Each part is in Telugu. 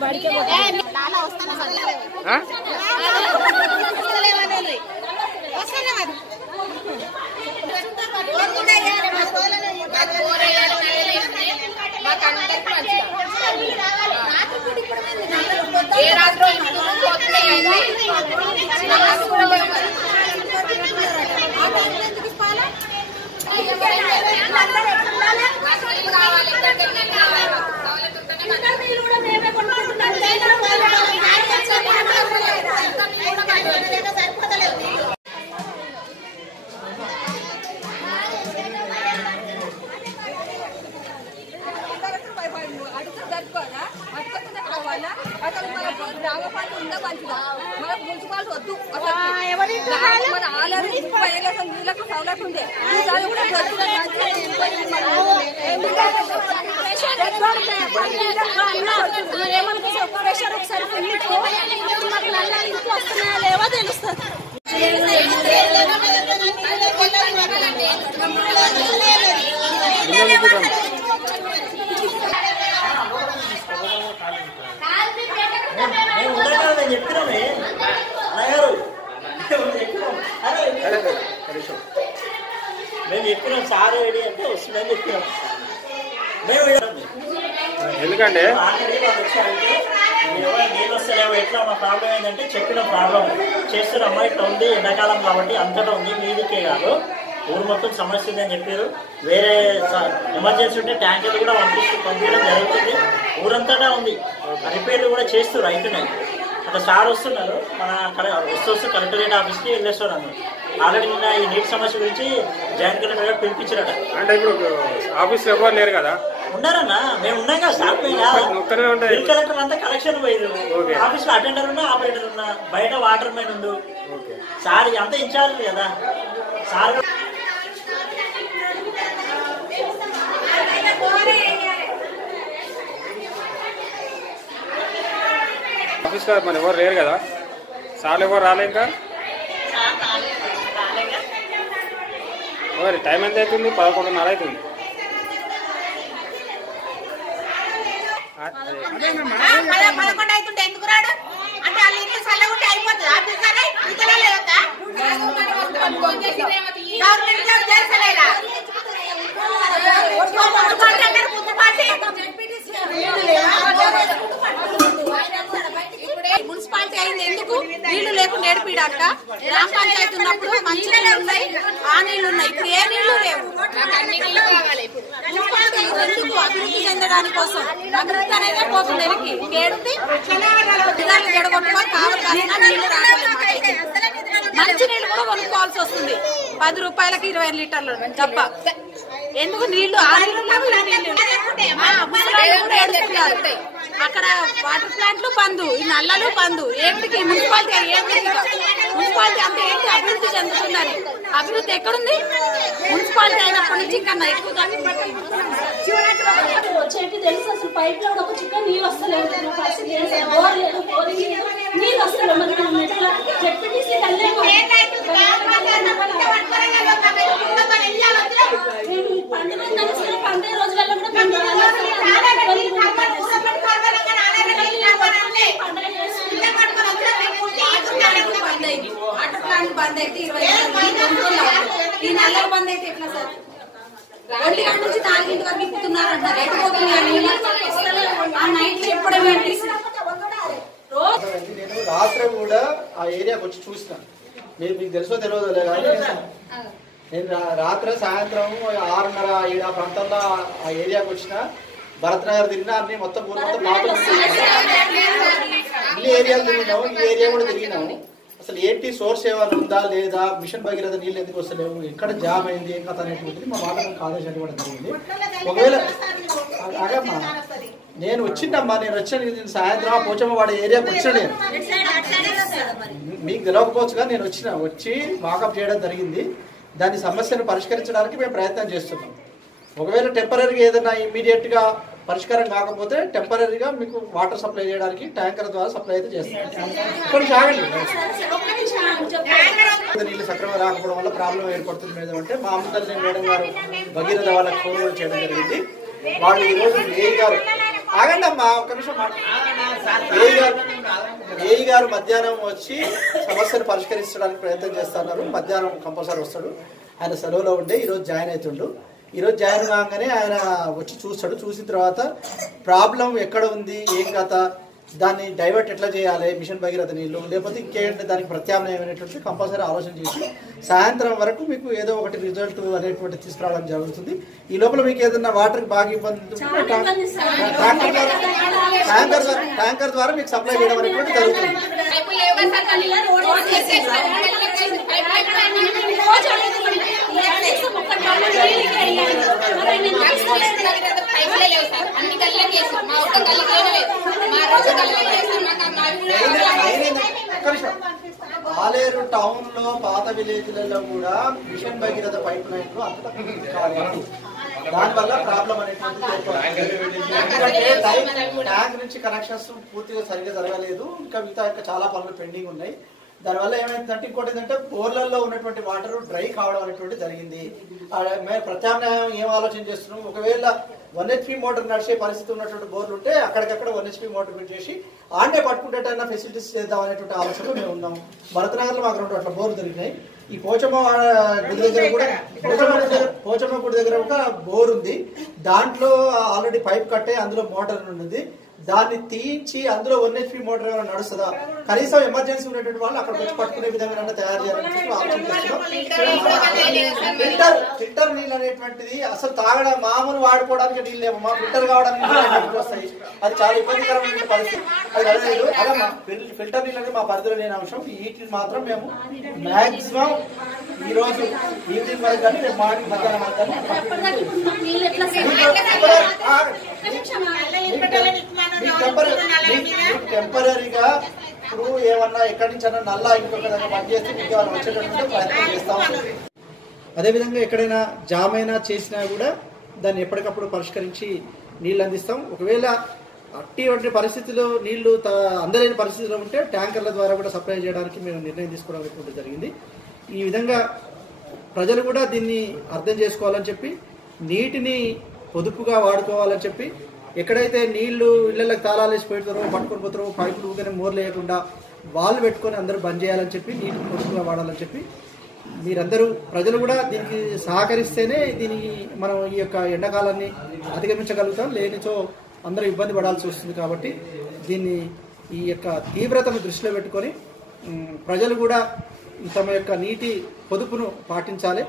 బడికే పోతాను ఆ? ఏ రాత్రి పోతున్నాయి సరిపోతలేదు. ఒకసారి పెళ్ళికో మాకు నల్ల ఇంట్లో వస్తున్నాయా లేవో తెలుస్తుంది మేము ఉన్నాం కదా, నేను చెప్పినామే అయ్యారు చెప్పినాం అరే మేము చెప్పినాం సార్ ఏడి అంటే వస్తుందని చెప్పినాం మేము ఎందుకంటే ఆల్రెడీ వాళ్ళు వచ్చారంటే నీళ్ళు వస్తలేవు ఎట్లా? మా ప్రాబ్లం ఏంటంటే చెప్పిన ప్రాబ్లం. చేస్తున్నామ్మా ఇట్లా ఉంది ఎండాకాలం కాబట్టి అంతటా ఉంది మీదికే కాదు. ఊరు మొత్తం సమస్య ఉంది అని చెప్పారు. వేరే ఎమర్జెన్సీ ఉంటే ట్యాంకర్లు కూడా పంపిస్తూ పంపించడం జరుగుతుంది. ఊరంతటా ఉంది. రిపేర్లు కూడా చేస్తారు అవుతున్నాయి అక్కడ సార్ వస్తున్నారు. మన కల- వస్తూ వస్తూ కలెక్టరేట్ ఆఫీస్కి వెళ్ళేస్తారు అన్నారు. ఆల్రెడీ నిన్న ఈ నీటి సమస్య గురించి జాయింట్ కలెక్టర్ గారు పిలిపించారట. అంటే ఇప్పుడు ఆఫీస్లో ఎవరు లేరు కదా? ఉన్నారన్నా మేము ఉన్నాం కదా ఉంటాయి బిల్ కలెక్టర్ అంతా కలెక్షన్ పోయింది ఓకే. ఆఫీస్లో అటెండర్ ఉన్నా ఆపరేటర్ ఉన్నా బయట వాటర్ మ్యాన్ ఉండు. ఓకే. సార్ అంతా ఇన్ఛార్జ్ కదా. సార్ ఆఫీస్ కాదు మరి ఎవరు లేరు కదా? సార్లు ఎవరు రాలే ఇంకా? మరి టైం ఎంత అవుతుంది? పదకొండున్నర అవుతుంది. పదకొండు. అవుతుంటే ఎందుకు రాడు? అంటే వాళ్ళు ఇంట్లో చల్లగుంటే అయిపోతుంది. ఆఫీసర్ ఇంతలో లేదా గవర్నమెంట్ జాబ్ చేస్తలేదా కాంట్రాక్టర్ ముందు పార్టీ మున్సిపాలిటీ అయింది ఎందుకు? నీళ్ళు లేకుండా ఏడిపిడాక గ్రామ పంచాయతీ మంచి నీళ్ళు ఉన్నాయి ఆ నీళ్ళు ఉన్నాయి. ఇప్పుడు ఏ నీళ్ళు లేవు. ఎందుకు అభివృద్ధి చెందడానికి కోసం అభివృద్ధి పోతుంది వెనక్కి జడగొట్టుకొని నీళ్ళు మంచి నీళ్ళు కూడా కొనుక్కోవాల్సి వస్తుంది. పది రూపాయలకి ఇరవై లీటర్లు డబ్బ. ఎందుకు నీళ్ళు ఆ నీళ్ళు అక్కడ వాటర్ ప్లాంట్లు బందు ఈ నల్లలు బందు. ఏమిటికి? మున్సిపాలిటీ ఏంటి ఇక? మున్సిపాలిటీ అంటే ఏంటి అభివృద్ధి చెందుతున్నారు. అభివృద్ధి ఎక్కడుంది? మున్సిపాలిటీ అయినప్పటి నుంచి ఇంకా ఎక్కువ వచ్చేటి తెలుసు? అసలు పైప్లో ఒక చుక్క నీళ్ళు వస్తలేదు పరిస్థితి నీళ్ళు వస్తలేదు మరి మనం ఎట్లా జెడ్పీటీసీ కల్లేము నేను ఈ పండుగ ఉందని సరే పండుగ రోజులలో కూడా పండుగ పండుగ బంద్ అయింది వాటర్ ప్లాంట్ బంద్ అయితే ఇరవై ఈ నల్లలు బంద్ అయితే ఎట్లా సార్? ఒంటి గంట నుంచి నాలుగింటి వరకు ఇప్పుతున్నారు అంటారు ఎటు పోతున్నాయి ఆ నీళ్ళు? ఆ నైట్ ఎప్పుడు ఏంటి రోజు నేను రాత్రి కూడా ఆ ఏరియాకి వచ్చి చూసిన. మీరు మీకు తెలుసో తెలియదో కానీ నేను- రాత్రి సాయంత్రం ఆరున్నర ఏడు ఆ ప్రాంతంలో ఆ ఏరియాకి వచ్చిన భరత్ నగర్ తిరిగినా అన్ని మొత్తం మొత్తం ఏరియాలు తిరిగినాము. ఈ ఏరియా కూడా తిరిగినాము. అసలు ఏంటి సోర్స్ ఏమైనా ఉందా లేదా? మిషన్ భగీరథ నీళ్ళు ఎందుకు వస్తలేవు? ఎక్కడ జామ్ అయింది? ఏం కథ అనేటువంటిది మా మాటలకు ఆదేశాలు ఇవ్వడం జరిగింది. ఒకవేళ అగమ్మా నేను వచ్చిందమ్మా నేను వచ్చిన నేను సాయంత్రం పోచమ్మ వాడి ఏరియాకి వచ్చిన నేను. మీకు తెలియకపోవచ్చుగా నేను వచ్చిన వచ్చి వాకప్ చేయడం జరిగింది. దాని సమస్యను పరిష్కరించడానికి మేము ప్రయత్నం చేస్తున్నాం. ఒకవేళ టెంపరీగా ఏదైనా ఇమీడియట్గా పరిష్కారం కాకపోతే టెంపరీగా మీకు వాటర్ సప్లై చేయడానికి ట్యాంకర్ ద్వారా సప్లై అయితే చేస్తాం కొన్ని ఆగండి నీళ్ళు సక్రమంగా రాకపోవడం వల్ల ప్రాబ్లం ఏర్పడుతుంది మేడం అంటే మా అమ్మతల్లి మేడం గారు భగీరథ వాళ్ళకి ఫోన్ చేయడం జరిగింది. వాళ్ళు ఈ రోజు ఏ గారు ఆగండి అమ్మా ఒక నిమిషం. ఏఈ గారు ఏఈ గారు మధ్యాహ్నం వచ్చి సమస్యను పరిష్కరించడానికి ప్రయత్నం చేస్తున్నారు. మధ్యాహ్నం కంపల్సరీ వస్తాడు. ఆయన సెలవులో ఉండే ఈరోజు జాయిన్ అవుతుండు. ఈరోజు జాయిన్ కాగానే ఆయన వచ్చి చూస్తాడు చూసిన తర్వాత ప్రాబ్లం ఎక్కడ ఉంది ఏం కథ దాన్ని డైవర్ట్ ఎట్లా చేయాలి మిషన్ భగీరథ నీళ్ళు లేకపోతే ఇంకేంటి దానికి ప్రత్యామ్నాయం అనేటువంటి కంపల్సరీ ఆలోచన చేసి సాయంత్రం వరకు మీకు ఏదో ఒకటి రిజల్ట్ అనేటువంటి తీసుకురావడం జరుగుతుంది ఈ లోపల మీకు ఏదైనా వాటర్ బాగా ఇబ్బంది. ట్యాంకర్ ట్యాంకర్ ద్వారా మీకు సప్లై చేయడం అనేటువంటి జరుగుతుంది పైసలే లేవు సార్ అన్ని మా ఒక్క లేదు మా రోజు మాకు ఆలేరు టౌన్లో పాత విలేజ్లలో కూడా మిషన్ భగీరథ పైప్ లైన్లు అంత దానివల్ల ప్రాబ్లం అనేది ట్యాంక్ నుంచి కనెక్షన్స్ పూర్తిగా సరిగ్గా జరగలేదు. ఇంకా మిగతా ఇంకా చాలా పనులు పెండింగ్ ఉన్నాయి. దానివల్ల ఏమైందంటే ఇంకోటి ఏంటంటే బోర్లలో ఉన్నటువంటి వాటర్ డ్రై కావడం అనేటువంటి జరిగింది. మేము ప్రత్యామ్నాయం ఏం ఆలోచన చేస్తున్నాం? ఒకవేళ వన్ హెచ్పి మోటార్ నడిచే పరిస్థితి ఉన్నటువంటి బోర్లు ఉంటే అక్కడికక్కడ వన్ హెచ్పి మోటార్ ఫిట్ చేసి ఆండే పట్టుకునేటైనా ఫెసిలిటీస్ చేద్దాం అనేటువంటి ఆలోచనలో మేము ఉన్నాం. భరతనగర్లో మాకు రెండు అట్లా బోర్లు దొరికినాయి. ఈ పోచమ్మ గుడి దగ్గర కూడా పోచమ్మ గుడి దగ్గర పోచమ్మ గుడి దగ్గర ఒక బోర్ ఉంది. దాంట్లో ఆల్రెడీ పైప్ కట్టే అందులో మోటార్ ఉన్నది దాన్ని తీయించి అందులో వన్ హెచ్పి మోటార్ ఏమైనా నడుస్తుందా? కనీసం ఎమర్జెన్సీ ఉన్నటువంటి వాళ్ళు అక్కడ వచ్చి పట్టుకునే విధంగా తయారు చేయాలని. ఫిల్టర్ ఫిల్టర్ నీళ్ళు అనేటువంటిది అసలు తాగడం మామూలు వాడుకోవడానికి నీళ్ళు లేవు. మా ఫిల్టర్ కావడానికి వస్తాయి. అది చాలా ఇబ్బందికరమైన పరిస్థితి. అది అదే లేదు. అదే మా ఫిల్- ఫిల్టర్ నీళ్ళు అనేది మా పరిధిలో లేని అంశం. వీటిని మాత్రం మేము మాక్సిమం ఈ రోజు ఈవినింగ్ వరకు కానీ రేపు మార్నింగ్ మధ్యాహ్నం వరకు కానీ టెంపరీగా ఇప్పుడు ఏమన్నా ఎక్కడి నుంచి అన్నా నల్లా ఇంకొక దగ్గర బంద్ చేస్తే మీకు ఏమైనా వచ్చేటట్టు ప్రయత్నం చేస్తా అదేవిధంగా ఎక్కడైనా జామ్ అయినా చేసినా కూడా దాన్ని ఎప్పటికప్పుడు పరిష్కరించి నీళ్ళు అందిస్తాం. ఒకవేళ అట్టి పరిస్థితిలో నీళ్ళు త- అందలేని పరిస్థితిలో ఉంటే ట్యాంకర్ల ద్వారా కూడా సప్లై చేయడానికి మేము నిర్ణయం తీసుకోవడం జరిగింది. ఈ విధంగా ప్రజలు కూడా దీన్ని అర్థం చేసుకోవాలని చెప్పి నీటిని పొదుపుగా వాడుకోవాలని చెప్పి ఎక్కడైతే నీళ్ళు ఇళ్ళకు తాళాలు వేసి పెడతారో పట్టుకొని పోతారో పైపులు ఊకనే మోర్లు వేయకుండా వాళ్ళు పెట్టుకొని అందరూ బంద్ చేయాలని చెప్పి నీళ్ళు పొదుపుగా వాడాలని చెప్పి మీరందరూ ప్రజలు కూడా దీనికి సహకరిస్తేనే దీనికి మనం ఈ యొక్క ఎండాకాలాన్ని అధిగమించగలుగుతాం. లేనిచో అందరూ ఇబ్బంది పడాల్సి వస్తుంది కాబట్టి దీన్ని ఈ యొక్క తీవ్రతను దృష్టిలో పెట్టుకొని ప్రజలు కూడా తమ యొక్క నీటి పొదుపును పాటించాలి.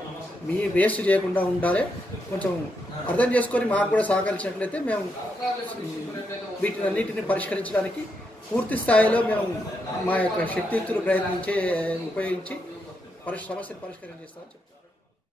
మీ వేస్ట్ చేయకుండా ఉండాలి. కొంచెం అర్థం చేసుకొని మాకు కూడా సహకరించినట్లయితే మేము వీటిని అన్నిటిని పరిష్కరించడానికి పూర్తి స్థాయిలో మేము మా యొక్క శక్తియుక్తులు ప్రయత్నించే ఉపయోగించి పరిష్ సమస్యను పరిష్కారం చేస్తామని చెప్తాం